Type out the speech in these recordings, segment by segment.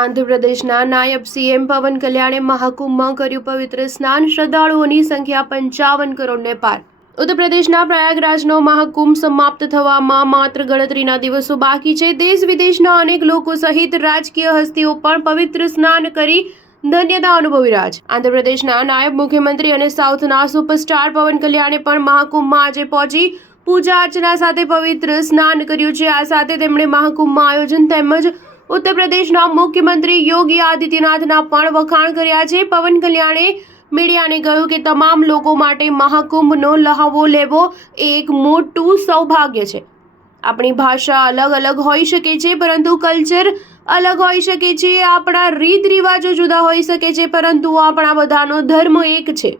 આંધ્રપ્રદેશના નાયબ સીએમ પવન કલ્યાણે મહાકુંભમાં કર્યું પવિત્ર સ્નાન. શ્રદ્ધાળુઓની સંખ્યા 55 કરોડને પાર. ઉત્તર પ્રદેશના પ્રયાગરાજનો મહાકુંભ સમાપ્ત થવામાં માત્ર ગણતરીના દિવસો બાકી છે. દેશ વિદેશના અનેક લોકો સહિત રાજકીય હસ્તીઓ પણ પવિત્ર સ્નાન કરી ધન્યતા અનુભવી રહ્યા છે. આંધ્રપ્રદેશના નાયબ મુખ્યમંત્રી અને સાઉથના સુપરસ્ટાર પવન કલ્યાણે પણ મહાકુંભમાં આજે પહોંચી પૂજા અર્ચના સાથે પવિત્ર સ્નાન કર્યું છે. આ સાથે તેમણે મહાકુંભમાં આયોજન તેમજ ઉત્તર પ્રદેશના મુખ્યમંત્રી યોગી આદિત્યનાથના પણ વખાણ કર્યા છે. પવન કલ્યાણે મીડિયાને કહ્યું કે તમામ લોકો માટે મહાકુંભનો લહાવો લેવો એ એક મોટું સૌભાગ્ય છે. આપણી ભાષા અલગ હોઈ શકે છે, પરંતુ કલ્ચર અલગ હોઈ શકે છે. આપણા રીત રિવાજો જુદા હોઈ શકે છે, પરંતુ આપણા બધાનો ધર્મ એક છે.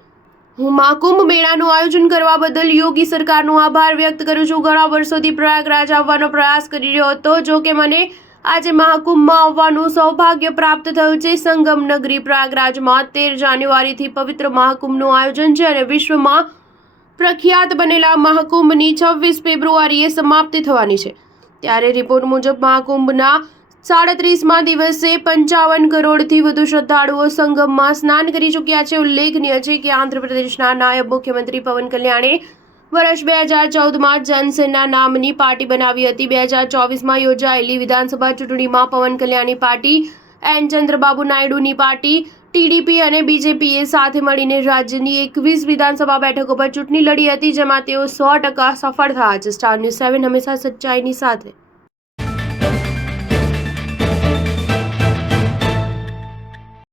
હું મહાકુંભ મેળાનું આયોજન કરવા બદલ યોગી સરકારનો આભાર વ્યક્ત કરું છું. ઘણા વર્ષોથી પ્રયાગરાજ આવવાનો પ્રયાસ કરી રહ્યો હતો, જો કે મને આજે મહાકુંભમાં આવવાનું સૌભાગ્ય પ્રાપ્ત થયું છે. સંગમ નગરી પ્રયાગરાજમાં 13 જાન્યુઆરીથી પવિત્ર મહાકુંભનું આયોજન છે અને વિશ્વમાં પ્રખ્યાત બનેલા મહાકુંભની 26 ફેબ્રુઆરીએ સમાપ્તિ થવાની છે. ત્યારે રિપોર્ટ મુજબ મહાકુંભના 37મા દિવસે 55 કરોડથી વધુ શ્રદ્ધાળુઓ સંગમમાં સ્નાન કરી ચૂક્યા છે. ઉલ્લેખનીય છે કે આંધ્રપ્રદેશના નાયબ મુખ્યમંત્રી પવન કલ્યાણે વર્ષ 2014માં જનસેના નામની પાર્ટી બનાવી હતી. 2024માં યોજાયેલી વિધાનસભા ચૂંટણીમાં પવન કલ્યાણની પાર્ટી એન ચંદ્રબાબુ નાયડુની પાર્ટી ટીડીપી અને બીજેપીએ સાથે મળીને રાજ્યની 21 વિધાનસભા બેઠકો પર ચૂંટણી લડી હતી, જેમાં તેઓ 100% સફળ થયા છે. સ્ટાર ન્યૂઝ 7 હંમેશા સચ્ચાઈની સાથે.